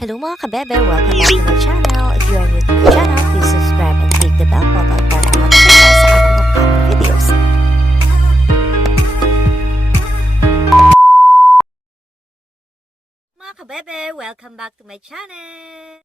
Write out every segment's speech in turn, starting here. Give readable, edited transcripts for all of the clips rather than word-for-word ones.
Hello mga kabebe! Welcome back to my channel. If you are new to my channel, please subscribe and click the bell button para makasama sa aking upcoming videos. Mga kabebe! Welcome back to my channel!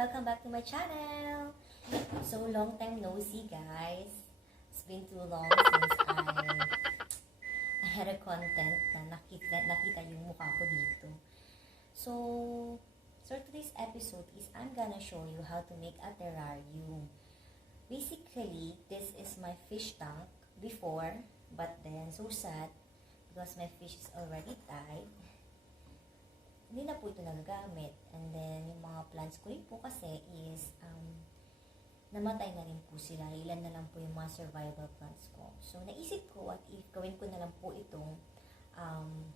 Welcome back to my channel. So long time no see, guys. It's been too long since I had a content na nakita yung mukha ko dito. So today's episode is I'm gonna show you how to make a terrarium. Basically, this is my fish tank before, but then so sad because my fish is already died. Hindi na po ito nagagamit. And then, yung mga plants ko rin po kasi is, namatay na rin po sila. Ilan na lang po yung mga survival plants ko. So, naisip ko, what if gawin ko na lang po itong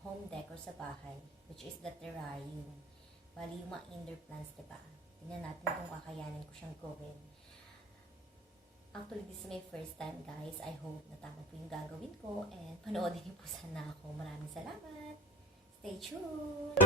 home decor sa bahay, which is the terrarium. Bali, yung mga indoor plants, diba? Tingnan natin kung kakayanin ko siyang gawin. Actually, this is my first time, guys. I hope na tama po yung gagawin ko. And panoodin niyo po sana ako. Maraming salamat! Stay tuned!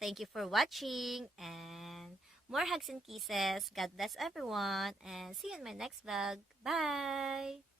Thank you for watching, and more hugs and kisses. God bless everyone, and see you in my next vlog. Bye!